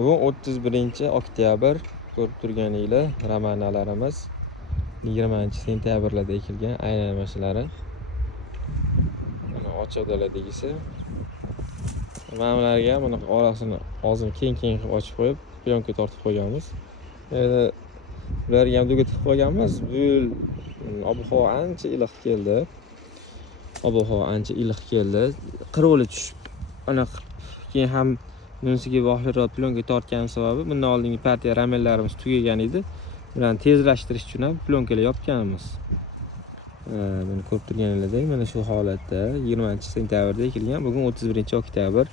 Bugun 31-oktyabr, ko'rib turganinglar, ramanalarimiz 20-sentyabrlarda ekilgan aylanmashalari. Mana ochiq daladagisi. Mana bularga mana orasini og'zini keng qilib ochib qo'yib, plyonka tortib qo'yganmiz. Bularga ham duga tiqib qo'yganmiz. Bu ob-havo ancha iliq keldi. Qiruvli tushib, aniq keyin ham bunisiga vaqtliroq plyonka tortgan sababi bundan oldingi partiya ramellarimiz tugagan edi. Bularni tezlashtirish uchun ham plyonkali yopganmiz. Buni ko'rib turganinglardek, mana shu holatda 20-sentyabrda ekilgan. Bugun 31-oktyabr.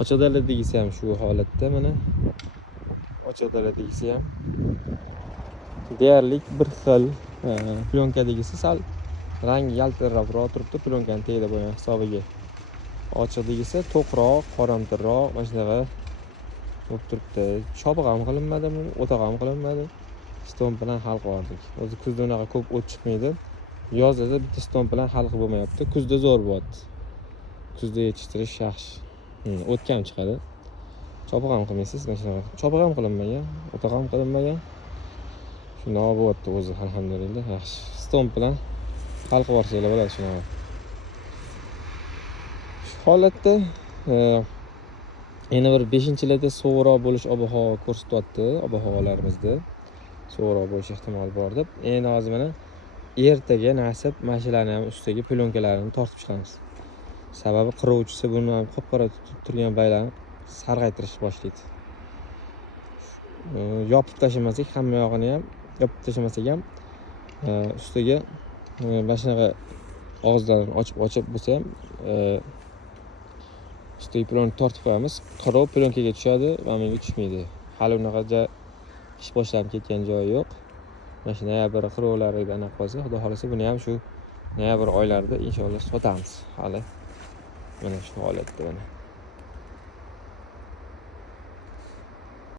Ochiq daladagisi ham shu holatda mana. Ochiq daladagisi ham deyarli bir xil. Plyonkadagisi sal rangi yaltiroqroq turibdi, plyonkani tagida bo'lgan hisobiga. Ochiqdagisi to'qroq, qoramtirroq, mana shunaqa bo'lib turibdi. Chopiq ham qilinmadi, o'toq ham qilinmadi. Stomp bilan hal qildik. O'zi kuzda unaqa ko'p o't chiqmaydi. Yozda bitta stomp bilan hal qilib bo'lmayapti. Kuzda zo'r bo'lyapti. Kuzda yetishtirish yaxshi. O'tga ham chiqadi. Chopiq ham qilmaysiz, mana shunaqa. Chopiq ham qilinmagan, o'toq ham qilinmagan. Shunday bo'lyapti o'zi, alhamdulillah, yaxshi. Stomp bilan hal qilib yuborsanglar bo'ladi shunaqa. Shu holatda yana bir 5-yilda sovuqroq bo'lish ob-havo ko'rsatyapti, ob-havolarimizda. Sovuqroq bo'lish ehtimoli bor deb. Endi hozir mana ertaga nasib mashinalarni ham ustiga plyonkalarini tortib chiqamiz. Sababi qiruvchisi buni ham qop-qora tutib turgan baylarni sarg'aytirish boshlaydi. Yopib tashlamasak, hamma yog'ini ham yopib tashlamasak ham ustiga mana shunaqa og'izlarini ochib bo'lsa ham ustiga plyonka tortib qo'yamiz. Qirov plyonkaga tushadi va menga tushmaydi. Hali unaqa ish boshlanib ketgan joyi yo'q. Mana shu noyabr qirovlarida aniq qolsa, xudo xolasa buni ham shu noyabr oylarida inshaalloh sotamiz. Hali mana shu holatda mana.